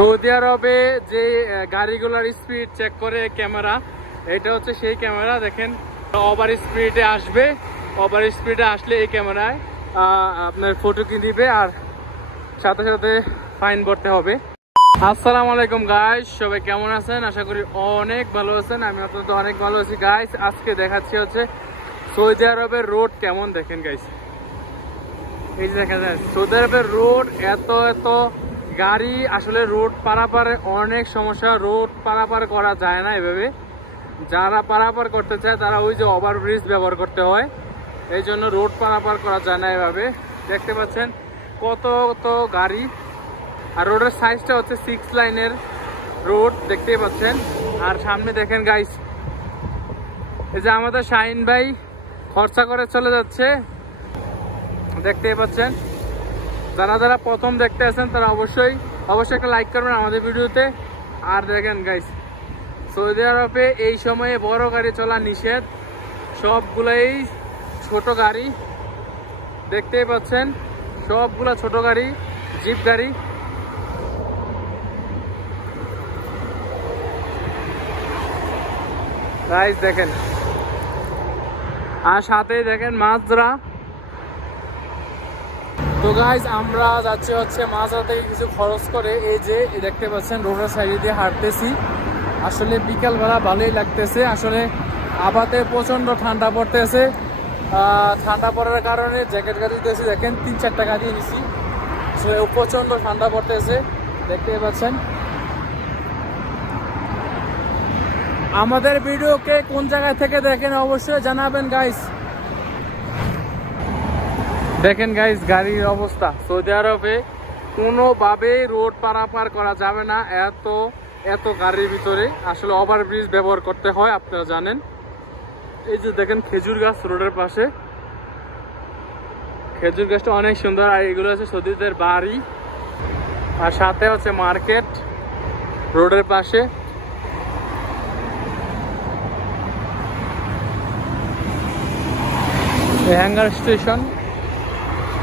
Saudi আরবে যে গাড়িগুলোর speed check করে ক্যামেরা, এটা হচ্ছে সেই ক্যামেরা। দেখেন ওভার স্পিডে আসবে, ওভার স্পিডে আসলে এই ক্যামেরায় আপনার ফটো কি দিবে আর সাথে সাথে ফাইন ভরতে হবে। আসসালামু আলাইকুম গাইস, সবাই কেমন আছেন? আশা করি অনেক ভালো আছেন। আমি আপনাদের অনেক ভালো আছি গাইস। আজকে দেখাচ্ছি হচ্ছে সৌদি আরবের রোড কেমন। দেখেন গাইস, এই যে দেখা যায় সৌদি আরবের রোড, এত গাড়ি, আসলে রোড পারাপারে অনেক সমস্যা। রোড পারাপার করা যায় না এভাবে। যারা পারাপার করতে চায় তারা ওই যে ওভারব্রিজ ব্যবহার করতে হয়, এই জন্য রোড পারাপার করা যায় না এভাবে। দেখতে পাচ্ছেন কত গাড়ি, আর রোডের সাইজটা হচ্ছে 6 লাইনের রোড, দেখতেই পাচ্ছেন। আর সামনে দেখেন গাইস, এই যে আমাদের শাহিন ভাই খরচা করে চলে যাচ্ছে, দেখতেই পাচ্ছেন। যারা প্রথম দেখতে আছেন তারা অবশ্যই একটা লাইক করবেন আমাদের ভিডিওতে। আর দেখেন গাইস, সৌদি আরবে এই সময়ে বড় গাড়ি চলা নিষেধ, সবগুলাই ছোট গাড়ি, দেখতেই পাচ্ছেন সবগুলা ছোট গাড়ি, জিপ গাড়ি। গাইস দেখেন, আর সাথে দেখেন মাজরা। তো গাইস আমরা যাচ্ছি হচ্ছে মাজরা থেকে কিছু খরচ করে। এই যে দেখতে পাচ্ছেন রোডের সাইডে দিয়ে হাঁটতেছি। আসলে বিকালবেলা ভালোই লাগতেছে। আসলে আবাতে প্রচন্ড ঠান্ডা পড়তেছে। ঠান্ডা পড়ার কারণে জ্যাকেট গাড়ি দিতেছি। দেখেন 3-4টা গাড়ি নিয়েছি, আসলে প্রচন্ড ঠান্ডা পড়তেছে, দেখতে পাচ্ছেন। আমাদের ভিডিওকে কোন জায়গা থেকে দেখেন অবশ্যই জানাবেন গাইস। দেখেন গাইস গাড়ির অবস্থা, সৌদি আরবে কোনোভাবেই রোড পারাপার করা যাবে না এত গাড়ির ভিতরে। আসলে ওভারব্রিজ ব্যবহার করতে হয়, আপনারা জানেন। এই যে দেখেন খেজুর গাছ রোডের পাশে, খেজুর গাছটা অনেক সুন্দর। আর এগুলো হচ্ছে সৌদিদের বাড়ি, আর সাথে হচ্ছে মার্কেট রোডের পাশে। হ্যাঙ্গার স্টেশন,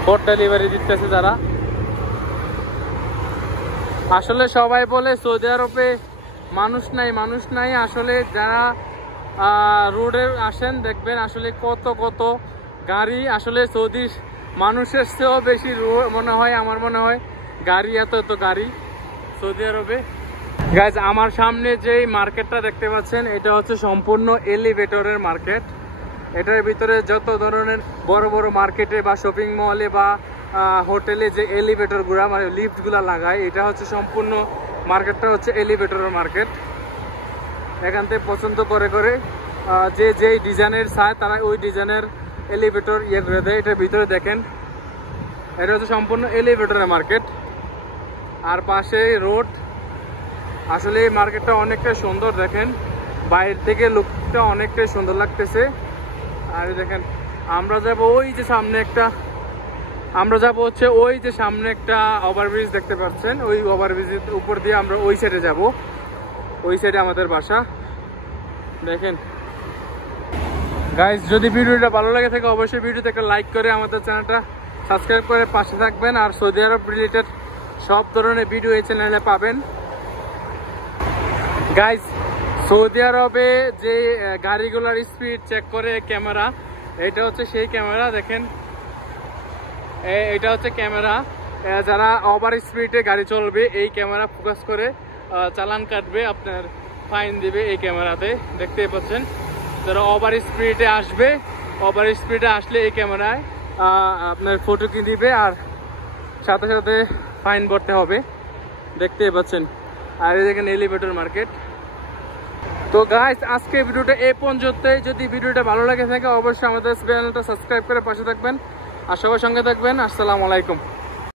ফুড ডেলিভারি দিতেছে যারা। আসলে সবাই বলে সৌদি আরবে মানুষ নাই। আসলে যারা রোডে আসেন দেখবেন আসলে কত গাড়ি। আসলে সৌদি মানুষের চেয়েও বেশি মনে হয়, আমার মনে হয় গাড়ি, এত গাড়ি সৌদি আরবে। গাইজ আমার সামনে যেই মার্কেটটা দেখতে পাচ্ছেন, এটা হচ্ছে সম্পূর্ণ এলিভেটরের মার্কেট। এটার ভিতরে যত ধরনের বড় মার্কেটে বা শপিং মলে বা হোটেলে যে এলিভেটর গুলা মানে লিফট গুলা লাগায়, এটা হচ্ছে সম্পূর্ণ মার্কেটটা হচ্ছে এলিভেটরের মার্কেট। এখান থেকে পছন্দ করে যেই ডিজাইনের চায় তারা ওই ডিজাইনের এলিভেটর করে দেয়। এটার ভিতরে দেখেন, এটা হচ্ছে সম্পূর্ণ এলিভেটরের মার্কেট, আর পাশে রোড। আসলে এই মার্কেটটা অনেকটা সুন্দর, দেখেন বাইরে থেকে লুকটা অনেকটাই সুন্দর লাগতেছে। আর দেখেন আমরা যাব ওই যে সামনে একটা ওভারব্রিজ দেখতে পাচ্ছেন। ওই ওভারব্রিজের উপর দিয়ে আমরা ওই সাইডে যাব, ওই সাইডে আমাদের বাসা। দেখেন গাইস, যদি ভিডিওটা ভালো লাগে থাকে অবশ্যই ভিডিওতে একটা লাইক করে আমাদের চ্যানেলটা সাবস্ক্রাইব করে পাশে থাকবেন। আর সৌদি আরব রিলেটেড সব ধরনের ভিডিও এই চ্যানেলে পাবেন। গাইস সৌদি আরবে যে গাড়িগুলোর স্পিড চেক করে ক্যামেরা, এটা হচ্ছে সেই ক্যামেরা। দেখেন এটা হচ্ছে ক্যামেরা, যারা ওভার স্পিডে গাড়ি চলবে এই ক্যামেরা ফোকাস করে চালান কাটবে, আপনার ফাইন দিবে এই ক্যামেরাতে, দেখতেই পাচ্ছেন। যারা ওভার স্পিডে আসবে, ওভার স্পিডে আসলে এই ক্যামেরায় আপনার ফটো কি দিবে আর সাথে সাথে ফাইন ভরতে হবে, দেখতেই পাচ্ছেন। আর এই দেখেন এলিভেটর মার্কেট। তো গাইস আজকে ভিডিওটা এই পর্যন্তই। যদি ভিডিওটা ভালো লাগে থাকে অবশ্যই আমাদের চ্যানেলটা সাবস্ক্রাইব করে পাশে থাকবেন আর সবার সঙ্গে থাকবেন। আসসালামু আলাইকুম।